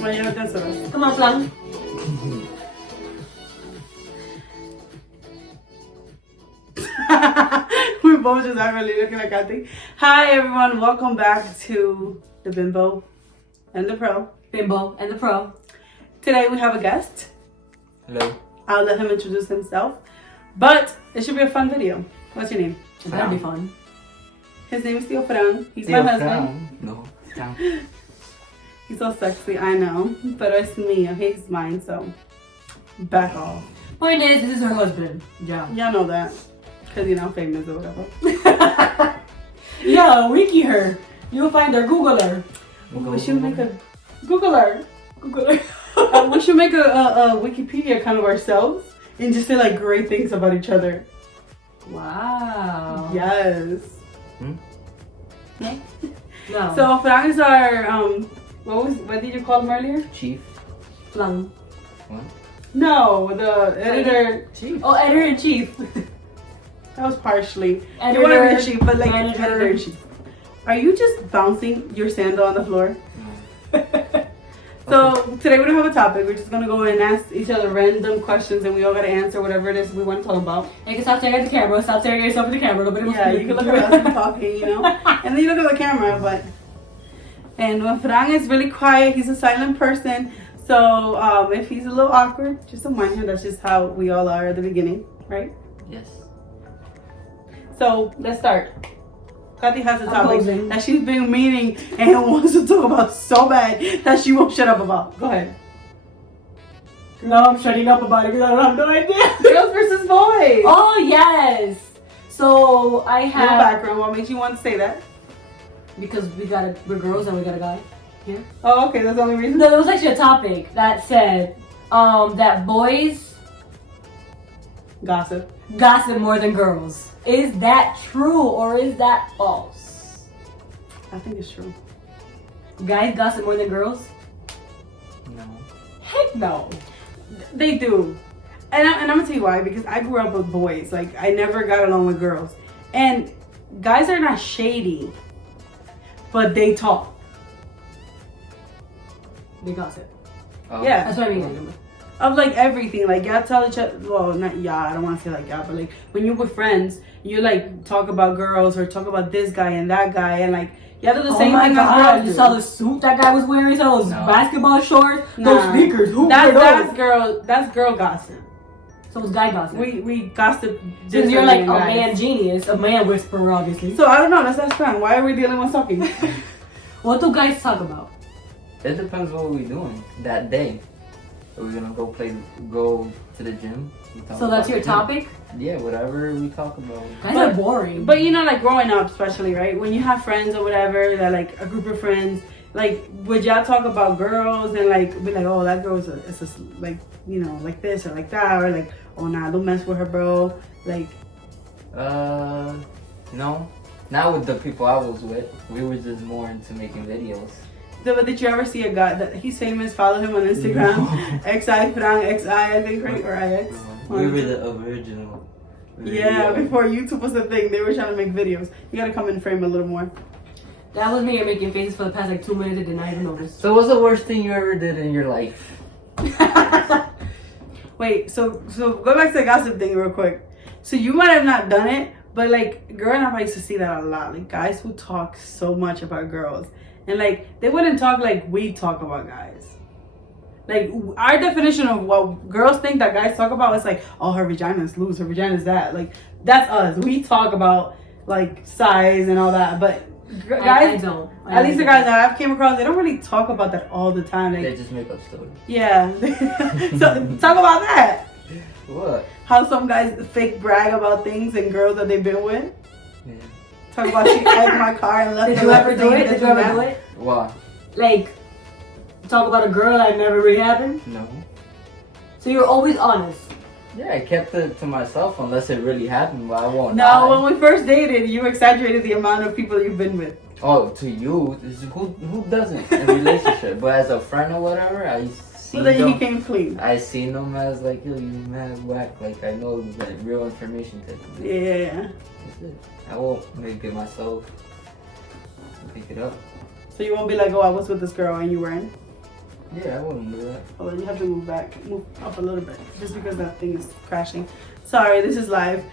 Mañana te enseñas. Come on, Fran. We both just not really looking at Kathy. Hi everyone, welcome back to the Bimbo and the Pro. Bimbo and the Pro. Today we have a guest. Hello. I'll let him introduce himself. But it should be a fun video. What's your name? It better be fun. His name is Tío Fran. He's my husband. Fran. No. Fran. He's so sexy, I know. But it's me, he's mine, so back off. Point is, this is her husband. Yeah. Y'all know that. Because you're not famous or whatever. Yeah, wiki her. You'll find her. Google her. We should make a Google her. Google her. We should make a Wikipedia kind of ourselves and just say like great things about each other. Wow. Yes. No. So Fran is our what did you call him earlier? Chief. Flan. What? No, the editor. Chief. Oh, editor-in-chief. That was partially. Editor, You want to be the chief, but like manager. editor-in-chief. Are you just bouncing your sandal on the floor? So today we don't have a topic. We're just gonna go and ask each other random questions, and we all gotta answer whatever it is we want to talk about. You can stop staring at the camera. Stop staring at yourself in the camera. Nobody wants Yeah, to you can look at us and talking, you know, and then you look at the camera. And when Fran is really quiet, he's a silent person. So if he's a little awkward, just don't mind him. That's just how we all are at the beginning, right? Yes. So let's start. Kathy has a topic Opposing. that she's been meaning and wants to talk about so bad that she won't shut up about. Go ahead. No, I'm shutting up about it because I don't have no idea. Girls versus boys. Oh, yes. So I No have... background. What makes you want to say that? Because we're girls and we got a guy. Yeah. Oh, okay. That's the only reason. No, there was actually a topic that said that boys Gossip. gossip more than girls. Is that true or is that false? I think it's true. Guys gossip more than girls? No. Heck no. They do. And I'm gonna tell you why. Because I grew up with boys. Like, I never got along with girls. And guys are not shady, but they talk. They gossip. Oh. Yeah. That's what I mean. Of like everything. Like, y'all tell each other. Well, not y'all. I don't want to say like y'all. But like, when you're with friends, you like talk about girls or talk about this guy and that guy. And like, y'all do the same oh my thing God, as girls you do. saw the suit that guy was wearing? You saw those No. basketball shorts? Nah. Those sneakers? Who That's wear those? That's girl gossip. So it's guy gossip. We gossip. Since you're like a differently than man guys. genius, a man whisperer, obviously. So I don't know. That's fun. Why are we dealing with talking? What do guys talk about? It depends what we're doing that day. Are we gonna go to the gym? We talk So that's about your the gym. topic? Yeah, whatever we talk about. Guys But- are boring. But you know, like growing up, especially, right? When you have friends or whatever, that like a group of friends, like would y'all talk about girls and like be like, oh, that girl's it's just like, you know, like this or like that, or like, oh nah, don't mess with her, bro. Like, No. Not with the people I was with. We were just more into making videos. but did you ever see a guy that he's famous? Follow him on Instagram, XI Fran XI, I think, right, or IX. We were the original. Yeah, before YouTube was a thing, they were trying to make videos. You gotta come in frame a little more. That was me making faces for the past like 2 minutes and did not even notice. So what's the worst thing you ever did in your life? Wait, so go back to the gossip thing real quick. So you might have not done it, but like growing up, I used to see that a lot. Like guys who talk so much about girls, and like they wouldn't talk like we talk about guys. Like our definition of what girls think that guys talk about is like, oh, her vagina's loose, her vagina's that. Like that's us. We talk about like size and all that, but guys, I don't. at least the guys that I've came across, they don't really talk about that all the time. They Like, just make up stories. yeah. So talk about that. What? How some guys fake brag about things and girls that they've been with. Yeah. Talk about she egged my car and left. Did the you ever left do thing it? and Did you this and ever do that. it? Why? Like, talk about a girl that never really happened? No. So you're always honest. Yeah, I kept it to myself unless it really happened, but I won't No, lie. when we first dated, you exaggerated the amount of people you've been with. Oh, to you, who doesn't in a relationship? But as a friend or whatever, I see So then them. he came clean. I seen them as like, yo, you mad whack. Like I know that real information to Yeah. That's it. I won't make it myself. Pick it up. So you won't be like, oh, I was with this girl and you weren't. Yeah, I wouldn't do that. Oh, you have to move up a little bit, just because that thing is crashing. Sorry, this is live.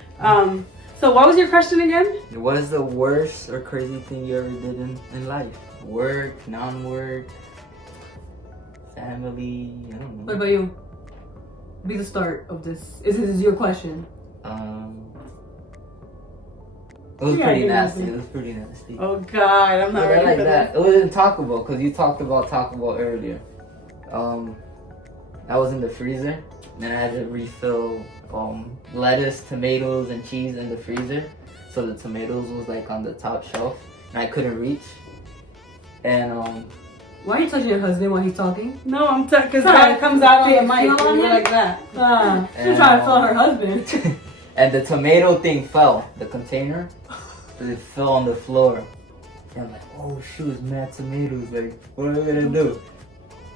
So what was your question again? What is the worst or crazy thing you ever did in life? Work, non-work, family, I don't know. What about you? Be the start of this. This is your question. It was Yeah, pretty I nasty. think It was pretty nasty. Oh God, I'm not But I ready like for that. that. It was in Taco Bell because you talked about Taco Bell earlier. I was in the freezer and I had to refill lettuce, tomatoes, and cheese in the freezer. So the tomatoes was like on the top shelf and I couldn't reach. And Why are you touching your husband while he's talking? No, I'm because that comes out on the mic Feel on and you're it? like that. She's trying to fill her husband. and the tomato thing fell. The container, it fell on the floor. And I'm like, oh shoot, mad tomatoes. Like, what am I gonna do?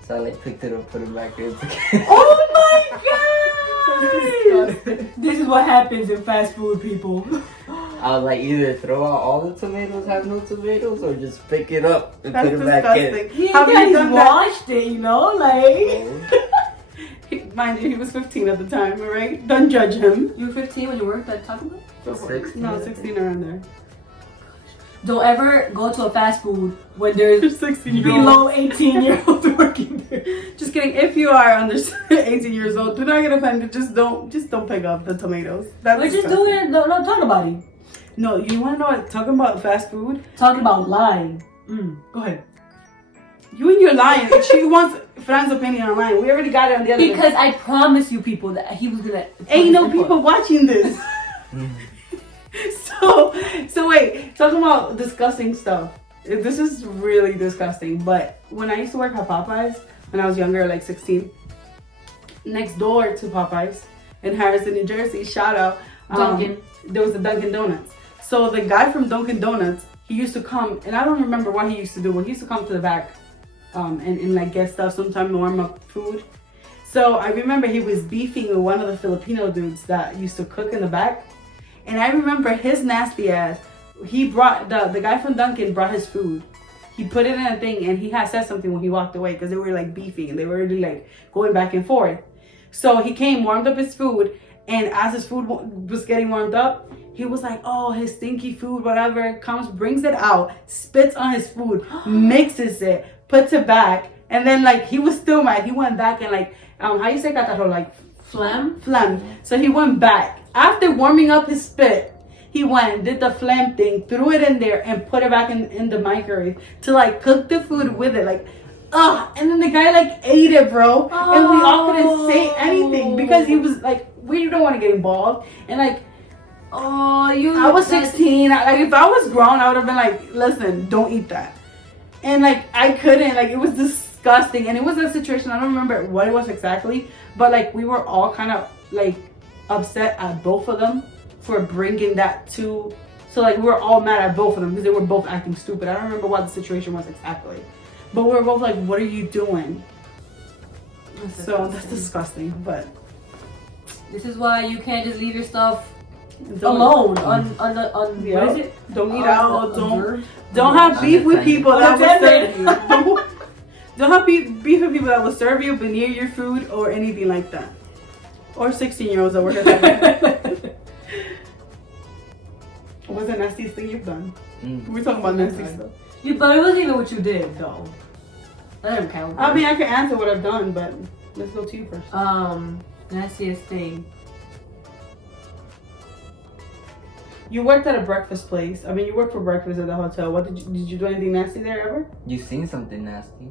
So I like picked it up, put it back in. Oh my God! This is what happens in fast food, people. I was like, either throw out all the tomatoes, have no tomatoes, or just pick it up and That's put it back in. disgusting. He Have you guys done that? washed it, you know, like. Mind you, he was 15 at the time, alright? Don't judge him. You were 15 when you worked at Taco Bell? Go for it. 16, No, I 16 around there. Don't ever go to a fast food when there's You're 16 below 18-year-olds working there. Just kidding. If you are under 18 years old, do not get offended. Just don't pick up the tomatoes. That's We're just disgusting. doing it. Don't talk about it. No, you want to know what? Talking about fast food. Talking about lying. Go ahead. You and your lying. She wants Fran's opinion on lying. We already got it on the other. Because I promise you people that he was gonna. Ain't no people watching this. So wait, talking about disgusting stuff. This is really disgusting. But when I used to work at Popeyes when I was younger, like 16, next door to Popeyes in Harrison, New Jersey, shout out Dunkin'. There was a Dunkin' Donuts. So the guy from Dunkin' Donuts, he used to come, and I don't remember what he used to do, but he used to come to the back and like get stuff, sometime warm up food. So I remember he was beefing with one of the Filipino dudes that used to cook in the back. And I remember his nasty ass, he brought, the guy from Dunkin' brought his food. He put it in a thing and he had said something when he walked away because they were like beefing and they were really like going back and forth. So he came, warmed up his food, and as his food was getting warmed up, he was like, oh, his stinky food, whatever, comes, brings it out, spits on his food, mixes it, puts it back, and then like he was still mad. He went back and like, how you say catarro, like Phlegm? phlegm. So he went back. After warming up his spit, he went, did the phlegm thing, threw it in there, and put it back in the microwave to like cook the food with it. Like, and then the guy like ate it, bro. And we all couldn't say anything because he was like, we don't want to get involved. And like, I was 16. Like, if I was grown, I would have been like, listen, don't eat that. And like, I couldn't. Like, it was disgusting. And it was a situation, I don't remember what it was exactly, but like, we were all kind of like upset at both of them for bringing that to. So like, we were all mad at both of them because they were both acting stupid. I don't remember what the situation was exactly, but we were both like, what are you doing? So that's disgusting. But This is why you can't just leave your stuff don't- alone on Yeah. what is it? Don't eat out. Observed? Don't have beef with people that will serve Unattended. you. Don't have beef with people that will serve you but near your food or anything like that. Or 16-year-olds that work at that. What's the nastiest thing you've done? We're talking about nasty stuff. But it wasn't even what you did, though. That doesn't count. I mean, I can answer what I've done, but let's go to you first. Nastiest thing. You worked at a breakfast place. I mean, you worked for breakfast at the hotel. What did you do anything nasty there ever? You seen something nasty?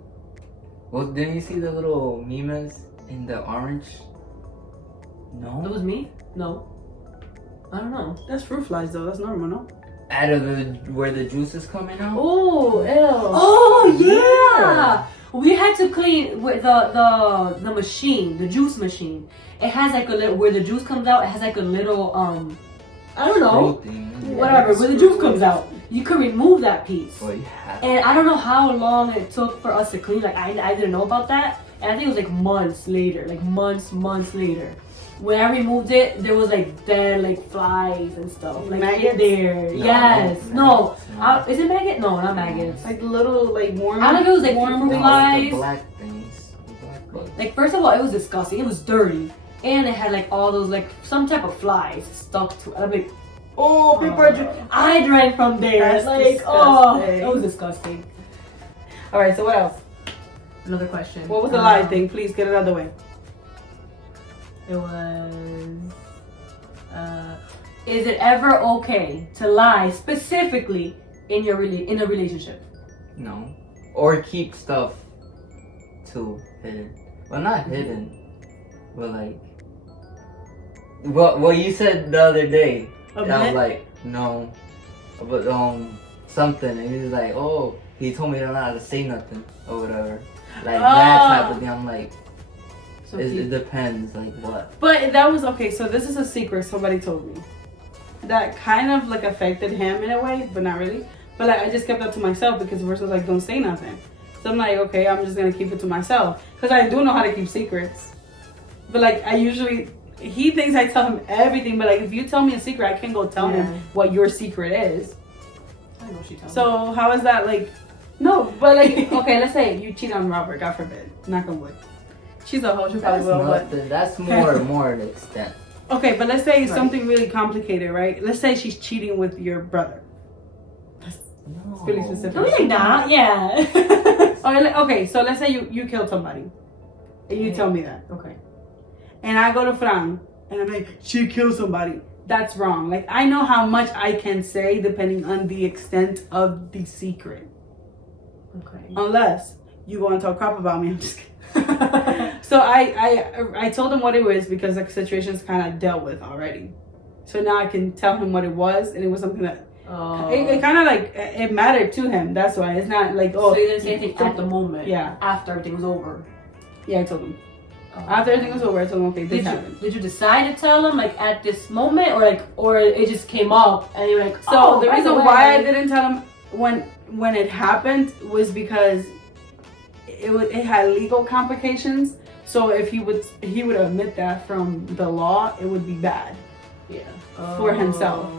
Well, didn't you see the little memes in the orange? No. That was me? No. I don't know. That's fruit flies though. That's normal, no? Out of where the juice is coming out. Oh, ew. Oh yeah. We had to clean with the machine, the juice machine. It has like a little where the juice comes out. It has like a little I don't know, whatever. Where the juice comes out, you can remove that piece. Well, you have. And I don't know how long it took for us to clean. Like I didn't know about that, and I think it was like months later, like months later. When I removed it, there was like dead like flies and stuff. Like Maggots? there. No, yes. No. no. Is it maggot? No, not maggots. Like little, like warm. I don't know if it was like warm fruit The flies. black things. bugs. Like, first of all, it was disgusting. It was dirty. And it had, like, all those, like, some type of flies stuck to it. I'm like, oh, people are I drank from there. That's like, disgusting. oh, it was disgusting. All right, so what else? Another question. What was the lie thing? Please get it out of the way. It was, is it ever okay to lie specifically in a relationship? No. Or keep stuff too hidden. Well, not hidden, but like, what you said the other day. A And I was bit? like, no, but something, and he was like, oh, he told me not to say nothing or whatever, like that type of thing. I'm like, So it depends, like what. But that was okay. So this is a secret somebody told me that kind of like affected him in a way, but not really. But like I just kept that to myself because the person was like, "Don't say nothing." So I'm like, okay, I'm just gonna keep it to myself because I do know how to keep secrets. But like I usually, he thinks I tell him everything. But like if you tell me a secret, I can't go tell him what your secret is. I know she tells me. So how is that like? No, but like okay, let's say you cheat on Robert, God forbid, knock on wood. She's a hoe, she probably will. But That's more an extent. okay, but let's say something really complicated, right? Let's say she's cheating with your brother. No. It's really specific. No, you're not. Yeah. Okay, so let's say you killed somebody. And you tell me that. Okay. And I go to Fran and I'm like, she killed somebody. That's wrong. Like I know how much I can say depending on the extent of the secret. Okay. Unless you go and talk crap about me. I'm just kidding. So I told him what it was because the situation's kind of dealt with already. So now I can tell him what it was, and it was something that it kind of like it mattered to him. That's why it's not like So you didn't say anything at the moment. Yeah. After everything was over. Yeah, I told him. After everything was over, I told him, okay, this happened. Did you decide to tell him like at this moment, or it just came up and you're like, So the reason why I didn't tell him when it happened was because it had legal complications. So if he would admit that from the law, it would be bad. Yeah. For himself.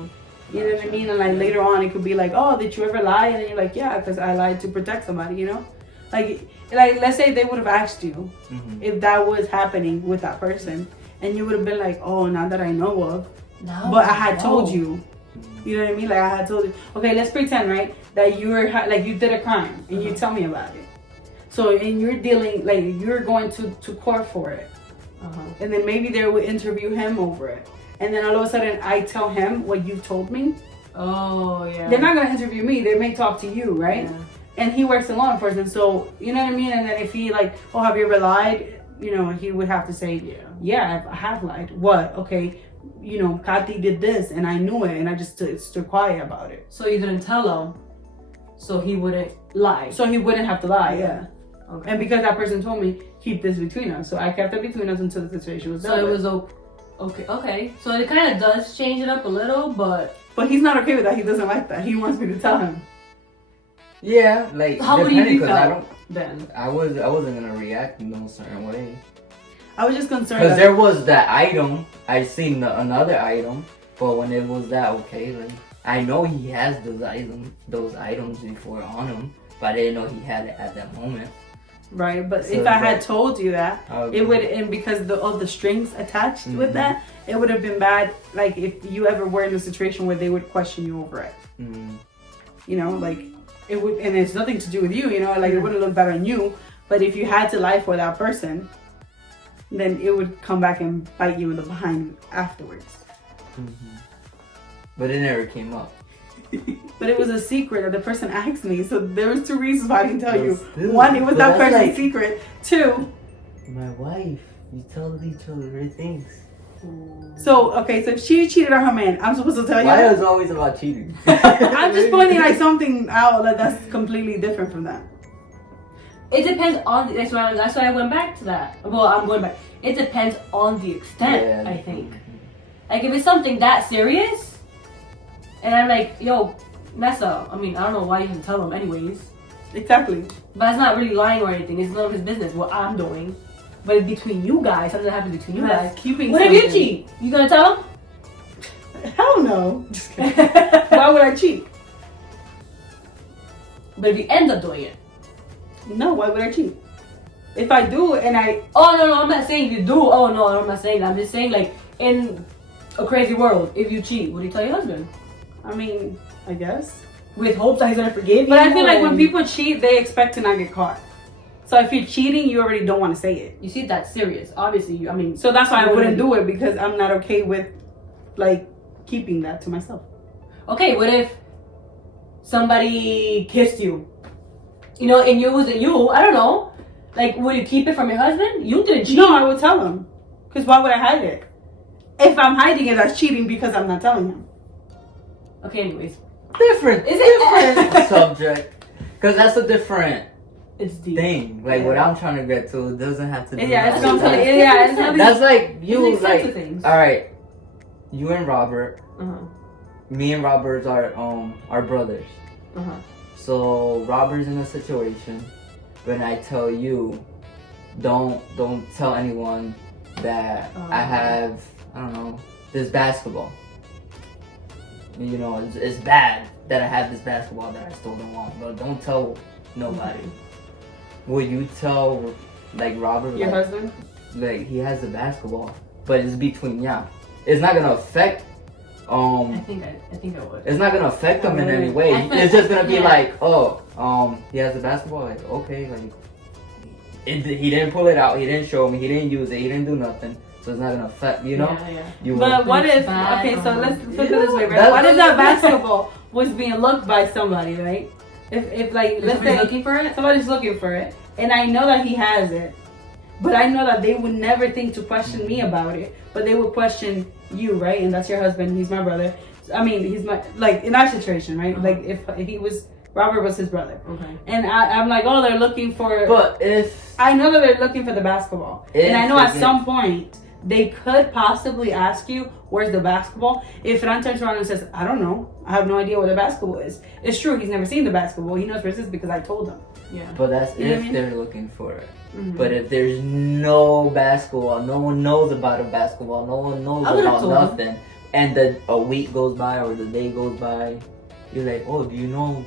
You know what I mean? And like later on, it could be like, oh, did you ever lie? And then you're like, yeah, because I lied to protect somebody. You know, like let's say they would have asked you if that was happening with that person, and you would have been like, oh, not that I know of, but I had told you. You know what I mean? Like I had told you. Okay, let's pretend right that you were like you did a crime and you tell me about it. So and you're dealing like you're going to court for it, and then maybe they would interview him over it. And then all of a sudden, I tell him what you told me. Oh, yeah. They're not going to interview me. They may talk to you, right? Yeah. And he works in law enforcement. So, you know what I mean? And then if he like, oh, have you ever lied? You know, he would have to say, yeah, I have lied. What? Okay. You know, Kati did this and I knew it and I just stood quiet about it. So you didn't tell him, so he wouldn't lie. So he wouldn't have to lie, yeah. Okay. And because that person told me, keep this between us. So I kept it between us until the situation was So done. it was okay. So it kind of does change it up a little, but he's not okay with that. He doesn't like that. He wants me to tell him. Yeah, like how would you be I felt then? I wasn't gonna react in no certain way. I was just concerned Because there was that item, I seen another item, but when it was that, okay, like I know he has those items before on him, but I didn't know he had it at that moment. Right, but So if I had told you that, Okay. it would, and because of the strings attached with that, it would have been bad. Like if you ever were in a situation where they would question you over it, you know, like it would, and it's nothing to do with you, you know, like it wouldn't look bad on you. But if you had to lie for that person, then it would come back and bite you in the behind afterwards. But it never came up. But it was a secret that the person asked me, so there was 2 reasons why I didn't tell you. Still, 1, it was that that's person's like- secret. 2. My wife, you tell each other things. So okay, so if she cheated on her man, I'm supposed to tell you. Why that? is it always about cheating? I'm just pointing like something out that's completely different from that. It depends on. That's why I went back to that. Well, I'm going back. It depends on the extent. I think. Like if it's something that serious, and I'm like, yo, Nessa. I mean, I don't know why you didn't tell him anyways. Exactly. But it's not really lying or anything. It's none of his business what I'm doing. But it's between you guys. Something that happens between you guys. Keeping. What if you cheat? You gonna tell him? Hell no. Just kidding. Why would I cheat? But if you end up doing it, No. Why would I cheat? If I do and I... Oh, no, I'm not saying you do. Oh, no, I'm not saying that. I'm just saying, like, in a crazy world, if you cheat, what do you tell your husband? I mean, I guess. With hopes that he's gonna forgive you? But I feel like when people cheat, they expect to not get caught. So if you're cheating, you already don't want to say it. You see, that's serious. Obviously, I mean... So that's why I wouldn't do it, because I'm not okay with, like, keeping that to myself. Okay, what if somebody kissed you? You know, and it wasn't you. I don't know. Like, would you keep it from your husband? You didn't cheat. No, I would tell him. Because why would I hide it? If I'm hiding it, that's cheating because I'm not telling him. Okay, anyways. Different. Is it different subject? Because that's a different It's deep. thing. Like what I'm trying to get to, it doesn't have to do. Yeah, it's with completely. that. Yeah, it's not. That's like you It makes sense to like. things. All right, you and Robert. Uh-huh. Me and Robert are brothers. Uh-huh. So Robert's in a situation when I tell you, don't tell anyone that I have, I don't know, this basketball. You know, it's bad that I have this basketball that I still don't want, but don't tell nobody. Will you tell, like, Robert, Your like, husband? like, he has the basketball, but it's between y'all. It's not gonna affect, I think I would. it's not gonna affect him in I any would. way. I feel- It's just gonna be yeah. like, oh, he has the basketball, like, okay, like, he didn't pull it out, he didn't show me, he didn't use it, he didn't do nothing. So it's not gonna affect, you know? Yeah. You But what It's if, bad, okay, so let's flip it this way, right? that's- What if that basketball was being looked by somebody, right? If like, let's Somebody's say looking for it? somebody's looking for it, and I know that he has it, but I know that they would never think to question me about it, but they would question you, right? And that's your husband, he's my brother. I mean, he's my, like, in our situation, right? Uh-huh. Like, if he was, Robert was his brother. Okay. And I'm like, oh, they're looking for... But if... I know that they're looking for the basketball. And I know at some point, they could possibly ask you, where's the basketball? If Fran turns around and says, I don't know. I have no idea where the basketball is. It's true, he's never seen the basketball. He knows where it is because I told him. Yeah. But that's You know what if I mean? they're looking for it. Mm-hmm. But if there's no basketball, no one knows about a basketball, no one knows I would've about told nothing, and a week goes by or the day goes by, you're like, oh, do you know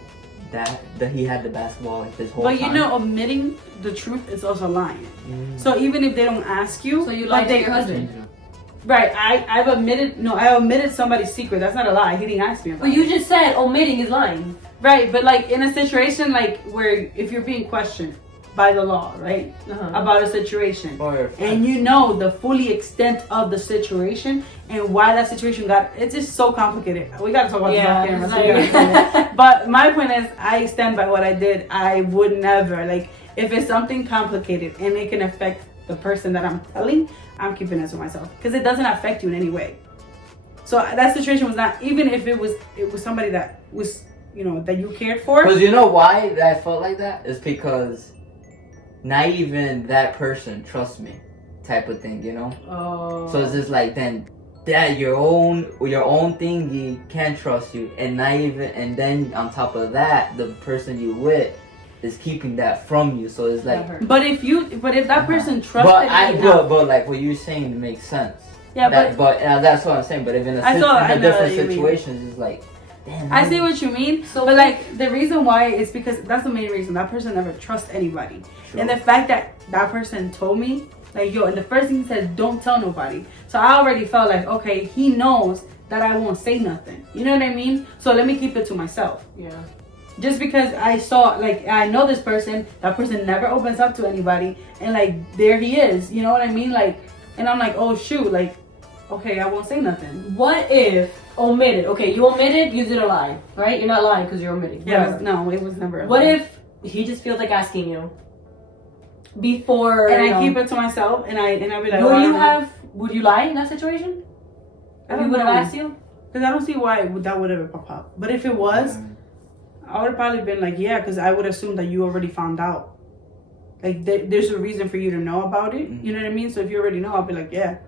that he had the basketball like this whole But time? you know, omitting the truth is also lying. Mm. So even if they don't ask you, So you but lied to they- your husband? Right, I omitted somebody's secret. That's not a lie. He didn't ask me about But it. you just said omitting is lying. Right, but like in a situation like where if you're being questioned by the law, right, Uh-huh. about a situation, Or and you know the fully extent of the situation and why that situation it's just so complicated. We gotta talk about Yeah, this off camera, it's so we gotta like- explain it. But my point is, I stand by what I did. I would never, like, if it's something complicated and it can affect the person that I'm telling, I'm keeping it to myself because it doesn't affect you in any way. So that situation was not, even if it was somebody that was, you know, that you cared for. Because you know why I felt like that? It's because not even that person trusts me, type of thing, you know? Oh. So it's just like then that your own thingy can't trust you, and not even, and then on top of that, the person you with is keeping that from you. So it's like, But if that person trusted me enough, but like what you're saying makes sense. yeah, But that's what I'm saying. But if in I know different what you mean. situations, it's like, damn. I see what you mean. So But like the reason why is because that's the main reason that person never trusts anybody. True. And the fact that that person told me, like, yo, and the first thing he said, don't tell nobody. So I already felt like, okay, he knows that I won't say nothing. You know what I mean? So let me keep it to myself. Yeah. Just because I saw, like, I know this person, that person never opens up to anybody, and like there he is. You know what I mean? Like, and I'm like, oh shoot, like, okay, I won't say nothing. What if omitted? Okay, you omitted, you didn't lie, right? You're not lying because you're omitting. Yeah, Whatever. no, it was never. What if he just feels like asking you before? And you I know, keep it to myself, and I'd be like, oh, I Would you don't know. have? Would you lie in that situation? I If don't he would have know. asked you. Because I don't see why that would ever pop up. But if it was, I would have probably been like, yeah, because I would assume that you already found out. Like, there's a reason for you to know about it. You know what I mean? So if you already know, I'll be like, yeah.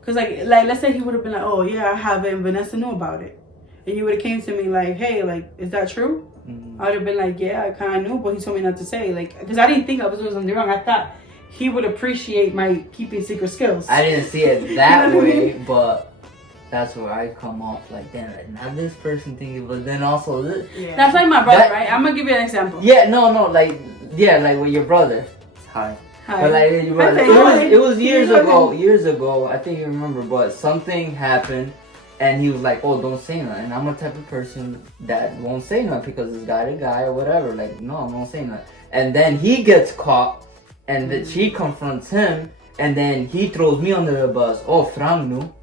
Because, like, let's say he would have been like, oh, yeah, I have it, and Vanessa knew about it. And you would have came to me like, hey, like, is that true? I would have been like, yeah, I kind of knew, but he told me not to say. Like, because I didn't think I was doing something wrong. I thought he would appreciate my keeping secret skills. I didn't see it that You know what I way, but that's where I come off like, damn, like, not this person thinking, but then also this. Yeah. That's like my brother, That- right? I'm going to give you an example. Yeah, no, like yeah, like with your brother. Hi. Hi. But like, it was years Okay. ago. Years ago, I think you remember. But something happened, and he was like, "Oh, don't say nothing." And I'm the type of person that won't say nothing because it's guy to guy or whatever. Like, no, I won't say nothing. And then he gets caught, and then she confronts him, and then he throws me under the bus. Oh, Fran knew.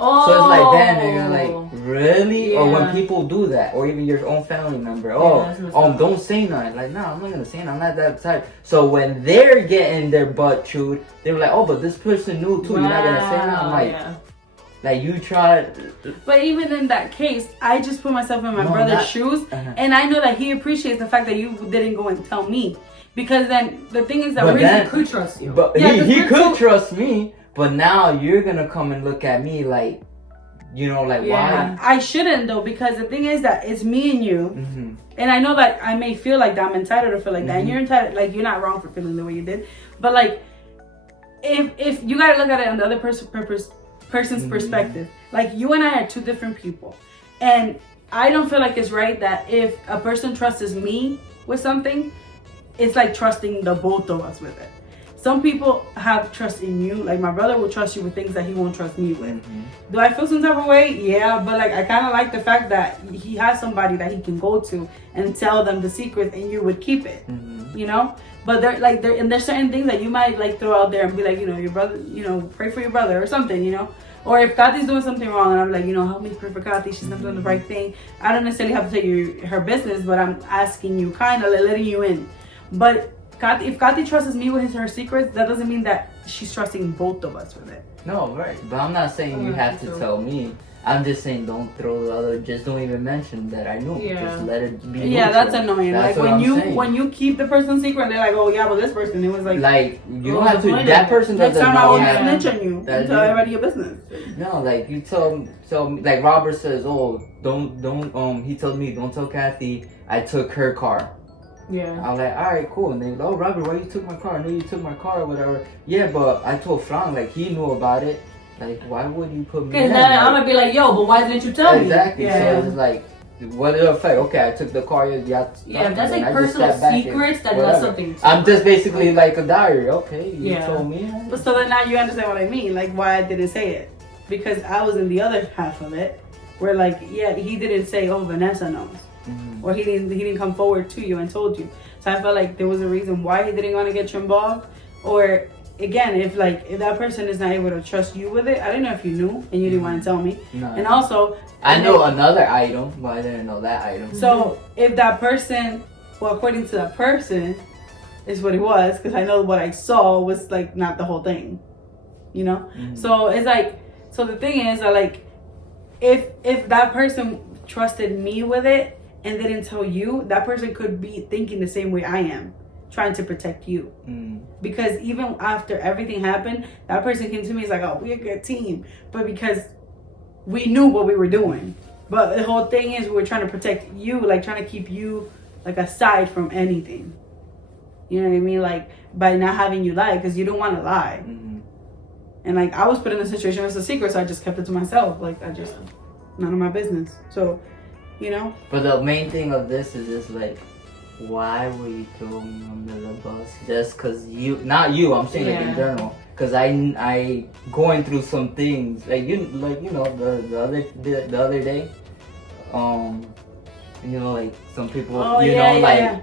Oh. So it's like, damn, and you're like, really? Yeah. Or when people do that, or even your own family member, don't say nothing. Like, no, I'm not gonna say nothing. I'm not that type. So when they're getting their butt chewed, they're like, oh, but this person knew too. You're not gonna say nothing. I'm like, like you tried. But even in that case, I just put myself in my No, brother's that- shoes, Uh-huh. and I know that he appreciates the fact that you didn't go and tell me, because then the thing is that But we're then- He could trust you. But Yeah, 'cause he we're could so- trust me, but now you're gonna come and look at me like, you know, like yeah, I shouldn't though, because the thing is that it's me and you, why? Mm-hmm. and I know that I may feel like that. I'm entitled to feel like that, and Mhm. you're entitled. Like, you're not wrong for feeling the way you did, but like, if you gotta look at it on the other person's Mhm. perspective. Like, you and I are two different people, and I don't feel like it's right that if a person trusts me with something, it's like trusting the both of us with it. Some people have trust in you, like my brother will trust you with things that he won't trust me with. Mm-hmm. Do I feel some type of way? Yeah, but like, I kind of like the fact that he has somebody that he can go to and tell them the secret, and you would keep it. Mm-hmm. You know, but there's certain things that you might like throw out there and be like, you know, your brother, you know, pray for your brother or something, you know. Or if Kathy's doing something wrong, and I'm like, you know, help me pray for Kathy, she's not doing the right thing. I don't necessarily have to tell you her business, but I'm asking you, kind of letting you in. But Kathy, if Kathy trusts me with her secrets, that doesn't mean that she's trusting both of us with it. No, right. But I'm not saying you have to tell me. I'm just saying don't throw the other. Just don't even mention that I knew. Yeah. Just let it be. Yeah, neutral. that's annoying. That's Like what I'm saying. when you keep the person's secret, they're like, oh yeah, but this person, it was like you don't what's have the to. point That of it? person next doesn't time I know. will Yeah. snitch on you That and tell is- everybody your business. No, like you tell like Robert says, oh, don't he told me don't tell Kathy I took her car. Yeah. I was like, all right, cool. And they go, oh, Robert, why you took my car? I knew you took my car or whatever. Yeah, but I told Fran, like, he knew about it. Like, why would you put me Because in? then I'm Like, gonna be like, yo, but why didn't you tell me? exactly. Yeah. So it's like, what did it affect? Okay, I took the car. Yeah, Yeah, if that's then like I just personal stepped back and secrets, then whatever. that's something. I'm just basically like a diary. Okay, you Yeah. told me. But so then now you understand what I mean, like why I didn't say it. Because I was in the other half of it, where like, yeah, he didn't say, oh, Vanessa knows. Mhm. Or he didn't come forward to you and told you. So I felt like there was a reason why he didn't want to get you involved. Or again, if that person is not able to trust you with it, I don't know if you knew and you didn't want to tell me. No. And also, I know another item, but I didn't know that item. so if that person, well, according to that person, is what it was, because I know what I saw was like not the whole thing, you know. Mhm. So it's like, so the thing is that like, if that person trusted me with it and didn't tell you, that person could be thinking the same way I am, trying to protect you. Mm. Because even after everything happened, that person came to me, is like, oh, we're a good team, but because we knew what we were doing. But the whole thing is we were trying to protect you, like trying to keep you like aside from anything. You know what I mean? Like by not having you lie, because you don't want to lie. Mhm. And like I was put in a situation, it was a secret, so I just kept it to myself. Like I just, none of my business. So, you know. But the main thing of this is just like, why would you throw me under the bus? Just cause you, not you. I'm saying like in Yeah. general. Cause I going through some things like you know the other day, you know, like some people Oh, you yeah, know yeah, like yeah.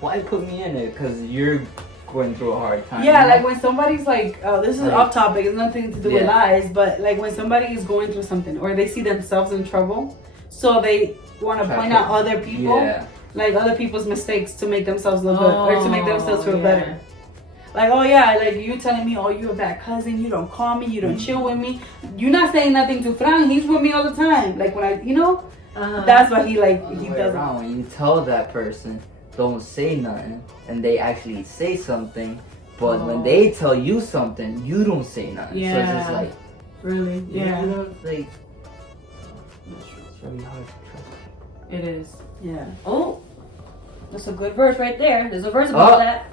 why put me in it? Cause you're going through a hard time. Yeah, you know? like when somebody's like, oh, this is Like- off topic, it's nothing to do with Yeah. lies, but like when somebody is going through something or they see themselves in trouble, so they want to Try point to- out other people, Yeah. like other people's mistakes to make themselves look good or to make themselves feel yeah. better. Like, oh yeah, like you telling me, oh, you're a bad cousin, you don't call me, you don't chill with me. You're not saying nothing to Fran, he's with me all the time. Like when I, you know, that's why he like, he Way doesn't. around, when you tell that person don't say nothing and they actually say something, but when they tell you something, you don't say nothing. So it's just Yeah. like, Really? you Yeah. know, like it's really hard to trust. It is. Yeah. Oh, that's a good verse right there. There's a verse about Oh. that.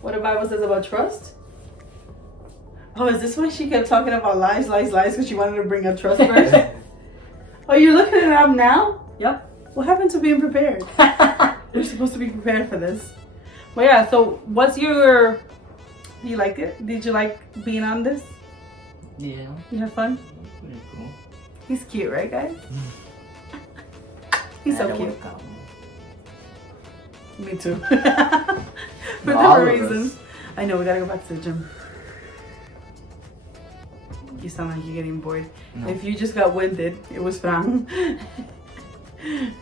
What the Bible says about trust? Oh, is this why she kept talking about lies, because she wanted to bring up trust first? Oh, you're looking it up now? Yep. What happened to being prepared? We're supposed to be prepared for this. Well, yeah. So, what's your? You liked it? Did you like being on this? Yeah. You had fun. Pretty cool. He's cute, right, guys? He's so cute. Me too. For All different of us. reasons. I know, we gotta go back to the gym. You sound like you're getting bored. No. If you just got winded, it was Fran.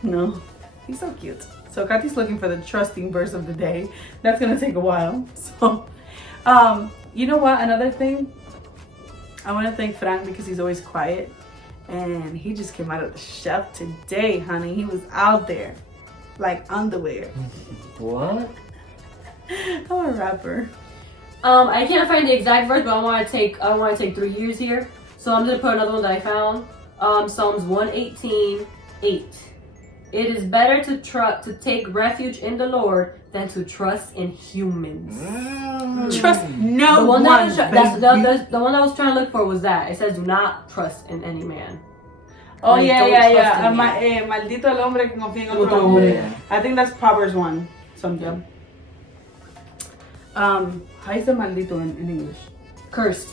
No. He's so cute. So Kati's looking for the trusting verse of the day. That's gonna take a while. So, you know what? Another thing, I want to thank Fran because he's always quiet. And he just came out of the chef today, honey. He was out there. Like underwear. What? I'm a rapper. I can't find the exact verse, but I want to take 3 years here. So I'm gonna put another one that I found. Psalms 118:8. It is better to take refuge in the Lord than to trust in humans. Trust no The one that I was baby. the one I was trying to look for was that. It says, "Do not trust in any man." Oh Like, yeah, don't yeah, trust yeah. in me. Maldito el hombre que confía en Otro otro hombre. Yeah. I think that's Proverbs 1. Something. How is the maldito in English? Cursed.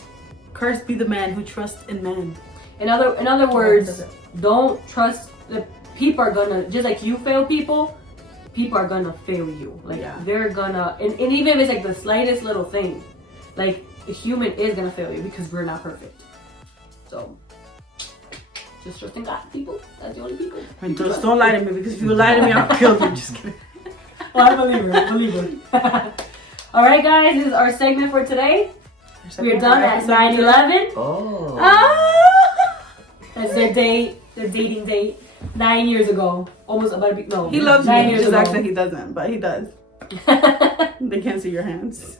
Cursed be the man who trusts in man. In other words, don't trust. The people are gonna, just like you fail people are gonna fail you. Like Yeah. they're gonna, and even if it's like the slightest little thing, like a human is gonna fail you because we're not perfect. So just trust in God, people. That's the only people. And just don't lie to me because if you lie to me, I'll kill you. Just kidding. Well, I believe her. All right, guys, this is our segment for today. We're done at 9/11. Oh. That's the dating date. 9 years ago. Almost about to be, no. He loves 9 me. years Just ago. acts like he doesn't, but he does. They can't see your hands.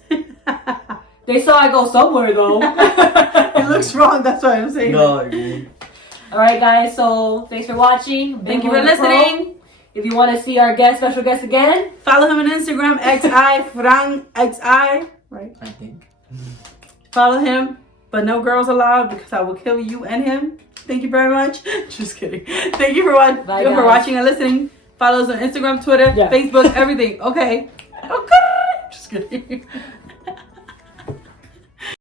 They saw I go somewhere though. It looks wrong. That's why I'm saying. No, I mean. All right, guys. So thanks for watching. Thank you for listening. If you want to see our special guest again, Follow him on Instagram, xi, right? I think. Follow him, but no girls allowed because I will kill you and him. Thank you very much. Just kidding. Thank you for Bye, guys. watching and listening. Follow us on Instagram, Twitter, Yeah. Facebook, everything. Okay. Okay. Just kidding.